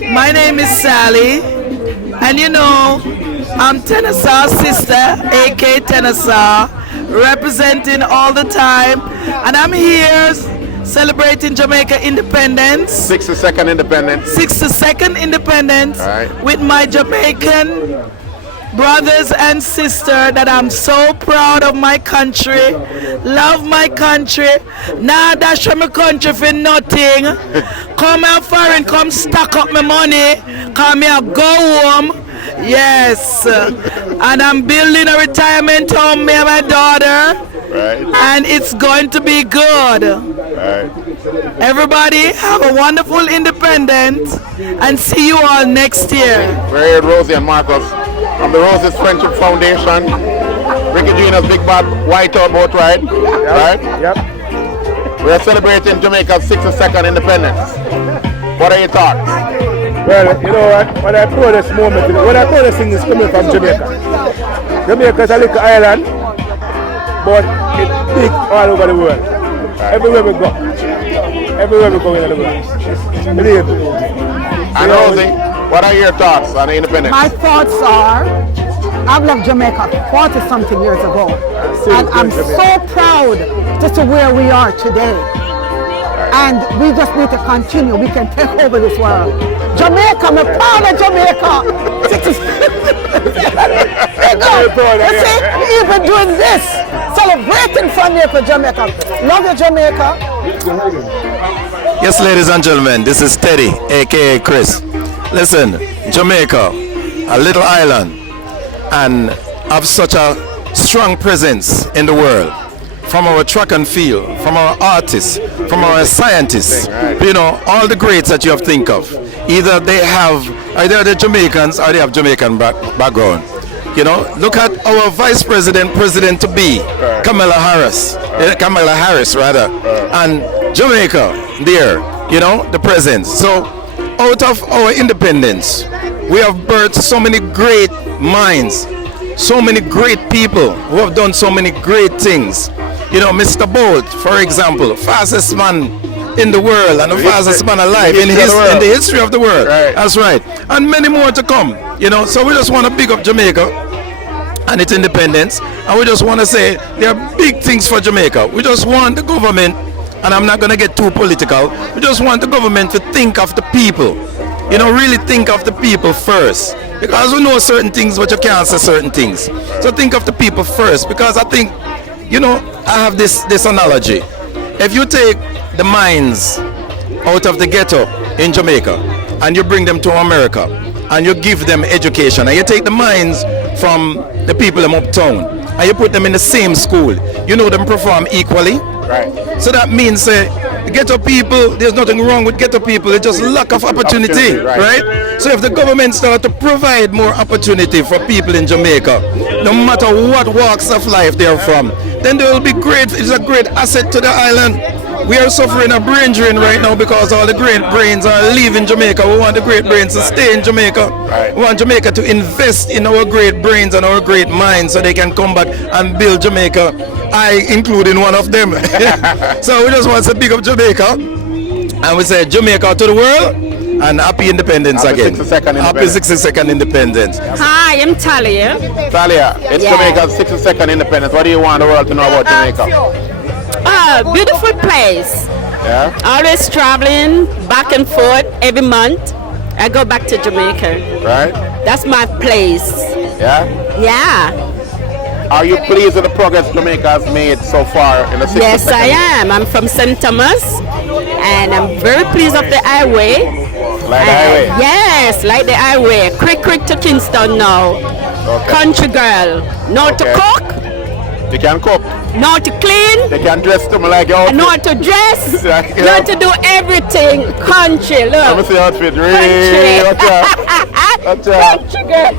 My name is Sally, and you know, I'm Tenesaw's sister, aka Tenesaw, representing all the time, and I'm here celebrating Jamaica independence. 62nd independence. 62nd independence Right. with my Jamaican brothers and sisters that I'm so proud of my country, love my country, nah dash from my country for nothing. Come out foreign, come stack up my money, come here, go home. Yes, and I'm building a retirement home, me and my daughter, Right. and it's going to be good. Right. Everybody have a wonderful independence and see you all next year. We're here with Rosie and Marcus from the Roses Friendship Foundation. Ricky Gina's Big Bad Whiteout Boat Ride. Right? Yep. We're celebrating Jamaica's 62nd independence. What are your thoughts? Well, you know what? When I told this moment, when I told this thing is coming from Jamaica. Jamaica is a little island, but it's big all over the world. Everywhere we go. Everywhere we go in the world. Believe me. And Rosie, what are your thoughts on the independence? My thoughts are, I've left Jamaica 40 something years ago, and I'm so proud to see where we are today. And we just need to continue. We can take over this world. Jamaica, I'm proud of Jamaica. You see, even doing this, celebrating from here for Jamaica. Love you, Jamaica. Yes, ladies and gentlemen, this is Teddy, aka Chris. Listen, Jamaica, a little island, and have such a strong presence in the world. From our track and field, from our artists, from our scientists, you know, all the greats that you have think of. Either the Jamaicans or they have Jamaican background. You know, look at our vice president, president to be, Kamala Harris, and Jamaica there, you know, the presence. So out of our independence, we have birthed so many great minds, so many great people who have done so many great things. You know, Mr. Bolt, for example, fastest man in the world and the fastest man alive in the history of the world. Right. That's right. And many more to come. You know, so we just want to big up Jamaica and its independence. And we just want to say there are big things for Jamaica. We just want the government, and I'm not going to get too political, we just want the government to think of the people. You know, really think of the people first. Because we know certain things, but you can't say certain things. So think of the people first, because I think, you know, I have this analogy. If you take the minds out of the ghetto in Jamaica and you bring them to America and you give them education, and you take the minds from the people in uptown and you put them in the same school, you know them perform equally. Right. So that means the ghetto people, there's nothing wrong with ghetto people, it's just lack of opportunity, right? So if the government start to provide more opportunity for people in Jamaica, no matter what walks of life they're from, then they will be great. It's a great asset to the island. We are suffering a brain drain right now because all the great brains are leaving Jamaica. We want the great brains to stay in Jamaica. Right. We want Jamaica to invest in our great brains and our great minds so they can come back and build Jamaica. I including one of them. So we just want to big up Jamaica, and we say Jamaica to the world, and happy independence again. 62nd Happy 62nd independance. Hi, I'm Talia. Talia, it's Jamaica's 62nd independence. What do you want the world to know about Jamaica? Beautiful place. Yeah? Always traveling back and forth every month. I go back to Jamaica. Right? That's my place. Yeah? Yeah. Are you pleased with the progress Jamaica has made so far in the 62nd? Yes, I am. I'm from St. Thomas, and I'm very pleased of the highway. Like the highway? Yes, like the highway. Quick to Kingston now. Okay. Country girl. Know to cook, You can cook. know to clean, They can dress them like your outfit. know to dress, Yeah. know to do everything. Country, Let me look. see your outfit. Country. Really? Watch out. Watch out. Country girl.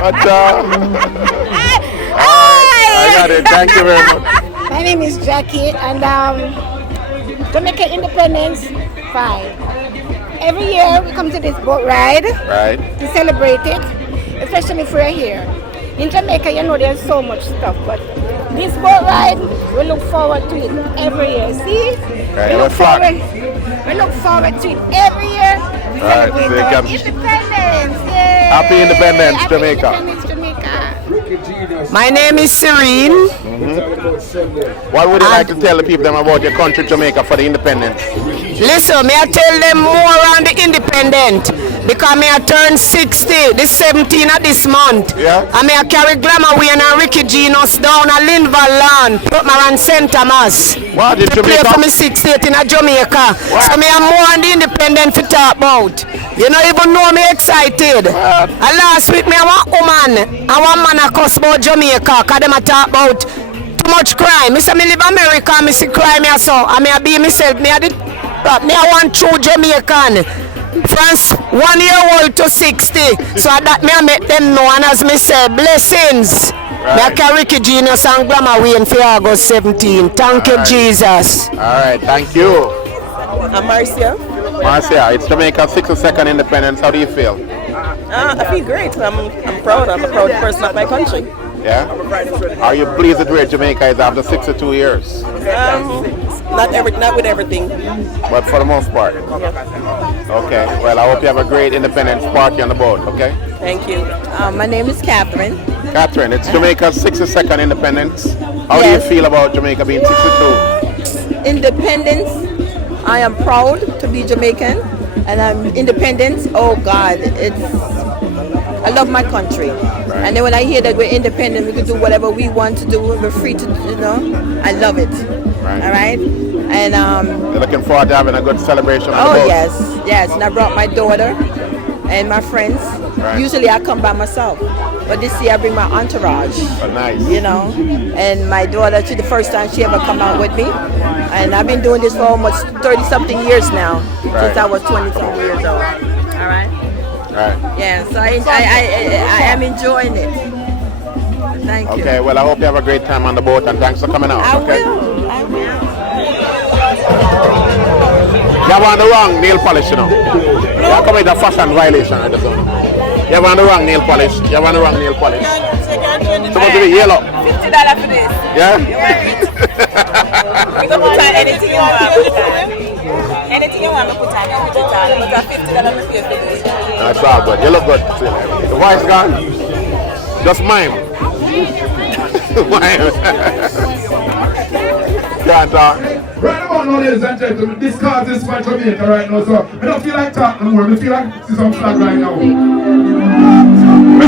Watch out. I got it. Thank you very much. My name is Jackie, and Jamaica Independence 5. Every year we come to this boat ride Right. to celebrate it, especially if we're here. In Jamaica, you know, there's so much stuff, but this boat ride, we look forward to it every year. See? Right, We your look flag. forward to it every year Right, so you can- Independence! Yay! Happy Independence, Happy Jamaica. Independence, Jamaica. My name is Serene. What would you like to tell the people them about your country, Jamaica, for the independence? Listen, may I tell them more on the independent because may I turn 60, the 17th of this month. Yeah. And may I carry Glamour Wayne and Ricky Genos down at Linval Land, Portmore St. Thomas. What, in To play Jamaica? for me 68 in Jamaica. Wow. So me am more on the independent to talk about. You know, even know me excited. And last week me I want woman, I want man a cuss about Jamaica because them a talk about too much crime. Me say me live America, me see crime here so. And me a be myself, me I want true Jamaican. From 1 year old to 60. So that me I make them know, and as me say, blessings. Me I carry Ricky Genius and Glamour Wayne for August 17. Thank you, Jesus. All right, thank you. I'm Marcia. Marcia, it's Jamaica's 62nd independence. How do you feel? I feel great. I'm proud. I'm a proud person of my country. Yeah? Are you pleased with where Jamaica is after 62 years? Not with everything. But for the most part? Okay, well, I hope you have a great independence party on the boat, okay? Thank you. My name is Catherine. Catherine, it's Jamaica's 62nd independence. How do you Yes. feel about Jamaica being 62? Independence. I am proud to be Jamaican, and I'm independent. Oh God, I love my country. And then when I hear that we're independent, we can do whatever we want to do. We're free to, I love it. Right. All right. And You're looking forward to having a good celebration on the boat? yes. And I brought my daughter and my friends. Right. Usually I come by myself, but this year I bring my entourage. Oh, nice. You know, and my daughter, the first time she ever come out with me, and I've been doing this for almost 30-something years now, since I was 20-something years old. All right. Right. Yeah. So I am enjoying it. Thank you. Okay, well, I hope you have a great time on the boat, and thanks for coming out. I okay? will. You have on the wrong nail polish, you know. You have committed a fashion violation, I just don't know. You have on the wrong nail polish. You have on the wrong nail polish. It's supposed to be yellow. $50 for this. Yeah? We can put on anything you want. Anything you want, we put on. We put on. We got $50 for this. That's all good. You look good. The voice gone. Just mime. Mime. Can't talk. Right about now, ladies and gentlemen, this cause is for Jamaica right now, so I don't feel like talking anymore. I feel like see some flag right now. I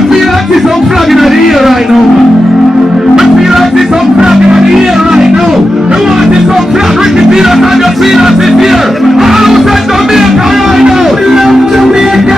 feel like see some flag in the air right now. I feel like see some flag in the air right now. I want to see some flag. Ricky Venus and the Venus is here. All who's at Jamaica right now. We love Jamaica.